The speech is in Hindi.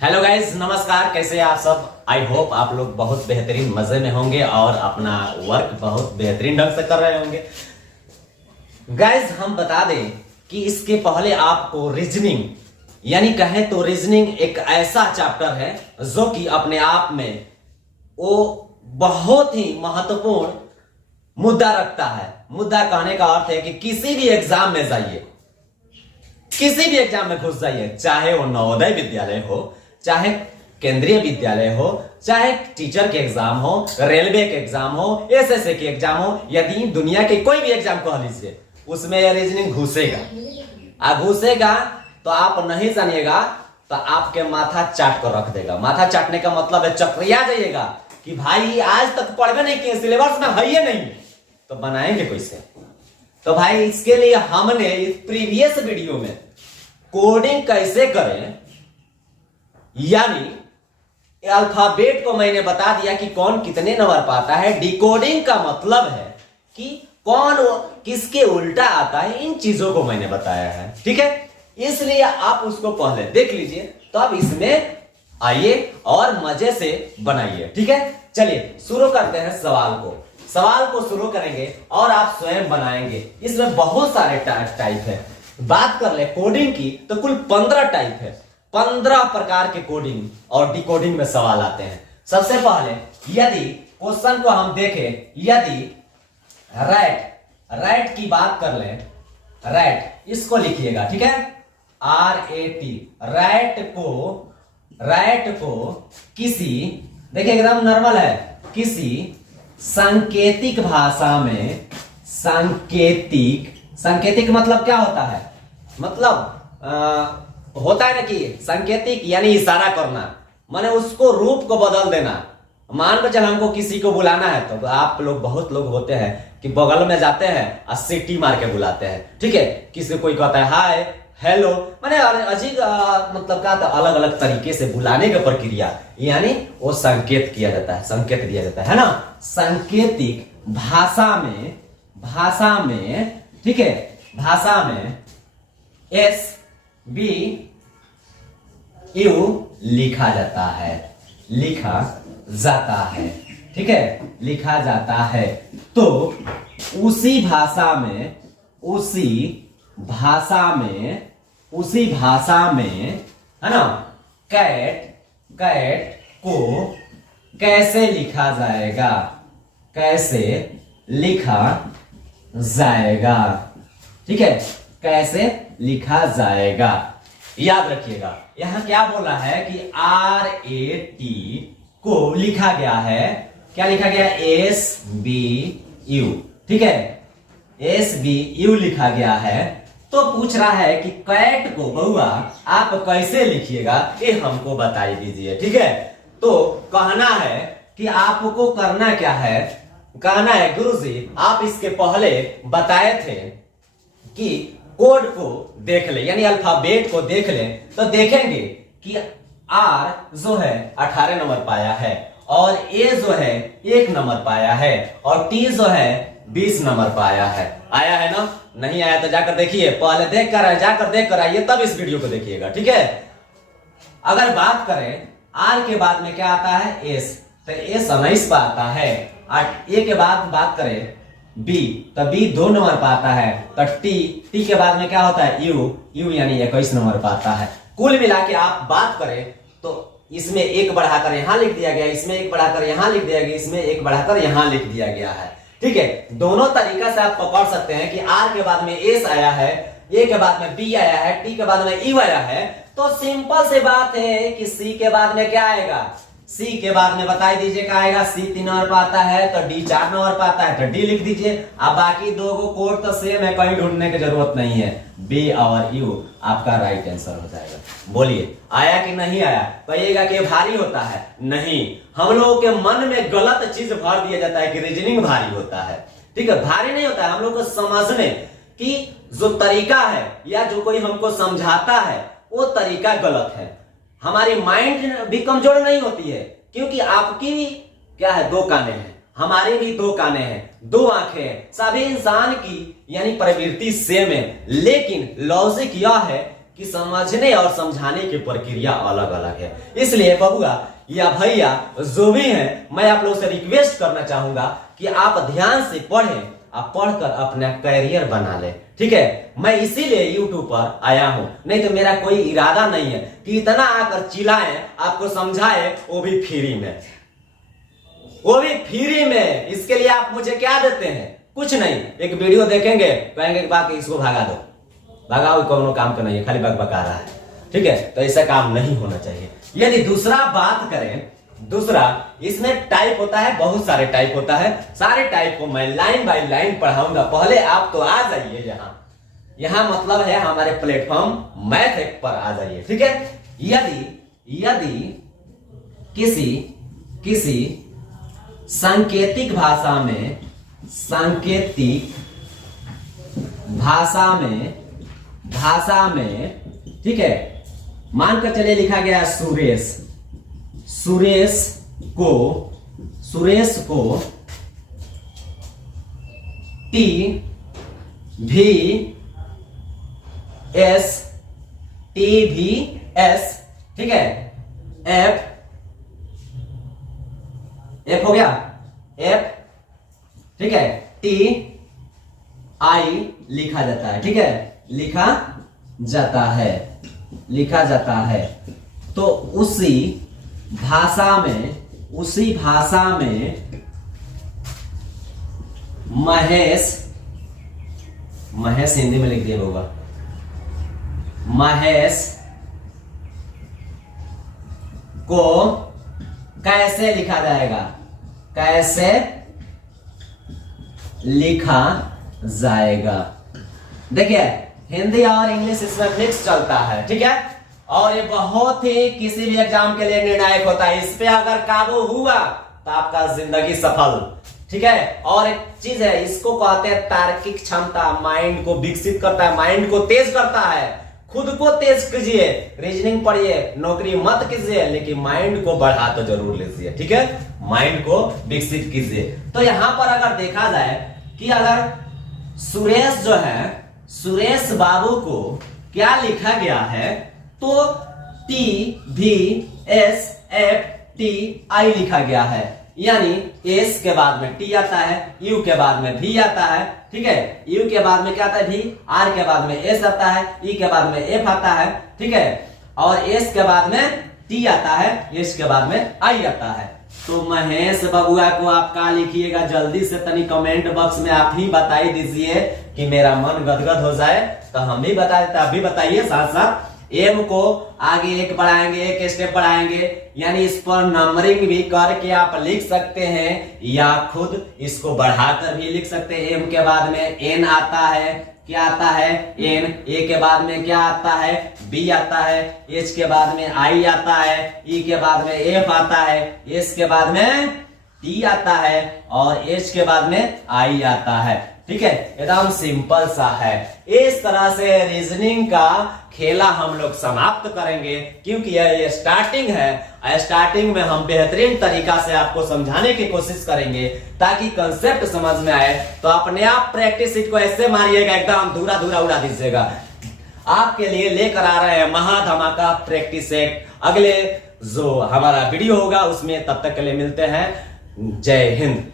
हेलो गाइज, नमस्कार। कैसे हैं आप सब? आई होप आप लोग बहुत बेहतरीन मजे में होंगे और अपना वर्क बहुत बेहतरीन ढंग से कर रहे होंगे। गाइज, हम बता दें कि इसके पहले आपको रीजनिंग यानी कहें तो रीजनिंग एक ऐसा चैप्टर है जो कि अपने आप में वो बहुत ही महत्वपूर्ण मुद्दा रखता है। मुद्दा कहने का अर्थ है कि किसी भी एग्जाम में जाइए, किसी भी एग्जाम में घुस जाइए, चाहे वो नवोदय विद्यालय हो, चाहे केंद्रीय विद्यालय हो, चाहे टीचर के एग्जाम हो, रेलवे के एग्जाम हो, एसएससी के एग्जाम हो, यदि दुनिया के कोई भी एग्जाम कह लीजिए, उसमें रीजनिंग घुसेगा। घुसेगा तो आप नहीं जानिएगा तो आपके माथा चाट कर रख देगा। माथा चाटने का मतलब है चक्रिया जाइएगा कि भाई आज तक पढ़वे नहीं किए, सिलेबस में है ही नहीं, तो बनाएंगे कैसे? तो भाई इसके लिए हमने इस प्रीवियस वीडियो में कोडिंग कैसे करें, यानी अल्फाबेट को मैंने बता दिया कि कौन कितने नंबर पाता है। डिकोडिंग का मतलब है कि कौन किसके उल्टा आता है, इन चीजों को मैंने बताया है। ठीक है, इसलिए आप उसको पहले देख लीजिए, तो अब इसमें आइए और मजे से बनाइए। ठीक है, चलिए शुरू करते हैं सवाल को शुरू करेंगे और आप स्वयं बनाएंगे। इसमें बहुत सारे टाइप है। बात कर ले कोडिंग की तो कुल 15 टाइप है। 15 प्रकार के कोडिंग और डिकोडिंग में सवाल आते हैं। सबसे पहले यदि क्वेश्चन को हम देखें, यदि रैट की बात कर लें, रैट इसको लिखिएगा। ठीक है, RAT, रैट को किसी, देखिए एकदम नॉर्मल है, किसी सांकेतिक भाषा में, सांकेतिक मतलब क्या होता है? मतलब होता है ना कि सांकेतिक यानी इशारा करना, माने उसको रूप को बदल देना। मान के चल हमको किसी को बुलाना है तो आप लोग, बहुत लोग होते हैं कि बगल में जाते हैं और सीटी मार के बुलाते हैं। ठीक है, किसी कोई कहता है हाय हेलो, माने अजीब मतलब क्या, अलग अलग तरीके से बुलाने की प्रक्रिया, यानी वो संकेत किया जाता है, संकेत दिया जाता है ना। सांकेतिक भाषा में ठीक है, भाषा में SBU लिखा जाता है, ठीक है, लिखा जाता है। तो उसी भाषा में है ना, कैट को कैसे लिखा जाएगा, ठीक है, कैसे लिखा जाएगा। याद रखिएगा, यहां क्या बोल रहा है कि RAT को लिखा गया है, क्या लिखा गया? SBU, ठीक है, SBU लिखा गया है। तो पूछ रहा है कि कैट को बउआ आप कैसे लिखिएगा, ये हमको बताई दीजिए। ठीक है, तो कहना है कि आपको करना क्या है, कहना है गुरुजी आप इसके पहले बताए थे कि कोड को देख ले, यानी अल्फाबेट को देख ले, तो देखेंगे कि R जो है 18 नंबर पाया है, और A जो है 1 नंबर पाया है, और T जो है 20 नंबर पाया है। आया है ना? नहीं आया तो जाकर देखिए, पहले जाकर देख कर आइए, तब इस वीडियो को देखिएगा। ठीक है, अगर बात करें R के बाद में क्या आता है? S, तो S 19 पर आता है। A के बाद बात करें B, तो B 2 नंबर पर आता है। तो T के बाद में क्या होता है? U यानी 21 नंबर पर आता है। कुल मिला के आप बात करें तो इसमें एक बढ़ाकर यहां लिख दिया गया, इसमें एक बढ़ाकर यहां लिख दिया गया, इसमें एक बढ़ाकर यहां लिख दिया गया है। ठीक है, दोनों तरीका से आप पकड़ सकते हैं कि R के बाद में S आया है, A के बाद में B आया है, T के बाद में U आया है। तो सिंपल से बात है कि C के बाद में क्या आएगा? C के बाद में बता दीजिए क्या आएगा। C 3 नंबर पर आता है, तो D 4 नंबर पर आता है, तो D लिख दीजिए। अब बाकी दो कोड तो सेम है, कहीं ढूंढने की जरूरत नहीं है। B और U आपका राइट आंसर हो जाएगा। बोलिए आया कि नहीं आया? कहिएगा कि भारी होता है? नहीं, हम लोगों के मन में गलत चीज भर दिया जाता है कि रीजनिंग भारी होता है। ठीक है, भारी नहीं होता है। हम लोग को समझने की जो तरीका है या जो कोई हमको समझाता है वो तरीका गलत है। हमारी माइंड भी कमजोर नहीं होती है, क्योंकि आपकी भी क्या है? 2 काने हैं, हमारे भी 2 काने हैं, 2 आंखें हैं। सभी इंसान की यानी प्रवृत्ति सेम है, लेकिन लॉजिक यह है कि समझने और समझाने की प्रक्रिया अलग अलग है। इसलिए बबुआ या भैया जो भी हैं, मैं आप लोगों से रिक्वेस्ट करना चाहूंगा कि आप ध्यान से पढ़ें, आप पढ़कर अपना कैरियर बना ले। ठीक है, मैं इसीलिए यूट्यूब पर आया हूं, नहीं तो मेरा कोई इरादा नहीं है कि इतना आकर चिल्लाएं, आपको समझाए, वो भी फ्री में, वो भी फ्री में। इसके लिए आप मुझे क्या देते हैं? कुछ नहीं, एक वीडियो देखेंगे, कहेंगे बाकी इसको भगा दो, भगाओ, कोनो काम का नहीं है, खाली बकबका रहा है। ठीक है, तो ऐसा काम नहीं होना चाहिए। यदि दूसरा बात करें, दूसरा इसमें टाइप होता है, बहुत सारे टाइप होता है, सारे टाइप को मैं लाइन बाय लाइन पढ़ाऊंगा। पहले आप तो आ जाइए यहाँ मतलब है हमारे प्लेटफॉर्म मैथ एक पर आ जाइए। ठीक है, यदि किसी सांकेतिक भाषा में ठीक है, मानकर चलिए लिखा गया सुरेश को TVS ठीक है, F हो गया, F ठीक है, TI लिखा जाता है। ठीक है, लिखा जाता है। तो उसी भाषा में महेश हिंदी में लिख दिया होगा, महेश को कैसे लिखा जाएगा? कैसे लिखा जाएगा? देखिए, हिंदी और इंग्लिश इसमें मिक्स चलता है। ठीक है, और ये बहुत ही किसी भी एग्जाम के लिए निर्णायक होता है। इस पे अगर काबू हुआ तो आपका जिंदगी सफल। ठीक है, और एक चीज है, इसको कहते हैं तार्किक क्षमता, माइंड को विकसित करता है, माइंड को तेज करता है। खुद को तेज कीजिए, रीजनिंग पढ़िए, नौकरी मत कीजिए, लेकिन माइंड को बढ़ा तो जरूर लीजिए। ठीक है, माइंड को विकसित कीजिए। तो यहां पर अगर देखा जाए कि अगर सुरेश बाबू को क्या लिखा गया है, तो TVSFTI लिखा गया है, यानी एस के बाद में टी आता है, यू के बाद में भी आता है। ठीक है, यू के बाद में क्या आता है? भी, आर के बाद में एस आता है, ई के बाद में एफ आता है। ठीक है, और एस के बाद में टी आता है, एस के बाद में आई आता है। तो महेश बबुआ को आप क्या लिखिएगा? जल्दी से तनी कमेंट बॉक्स में आप ही बताई दीजिए कि मेरा मन गदगद हो जाए, तो हम भी बता देते, आप भी बताइए साथ साथ। एम को आगे एक बढ़ाएंगे, एक स्टेप बढ़ाएंगे, यानी इस पर नंबरिंग भी करके आप लिख सकते हैं, या खुद इसको बढ़ाकर भी लिख सकते हैं। एम के बाद में एन आता है, क्या आता है? एन। ए के बाद में क्या आता है? बी आता है। एच के बाद में आई आता है, ई के बाद में एफ आता है, एस के बाद में टी आता है, और एच के बाद में आई आता है। ठीक है, एकदम सिंपल सा है। इस तरह से रीजनिंग का खेला हम लोग समाप्त करेंगे, क्योंकि यह स्टार्टिंग है। स्टार्टिंग में हम बेहतरीन तरीका से आपको समझाने की कोशिश करेंगे ताकि कंसेप्ट समझ में आए। तो अपने आप प्रैक्टिस शीट को ऐसे मारिएगा, एकदम धूरा धूरा उड़ा दीजिएगा। आपके लिए लेकर आ रहे हैं महा धमाका प्रैक्टिस सेट। अगले जो हमारा वीडियो होगा उसमें, तब तक के लिए मिलते हैं। जय हिंद।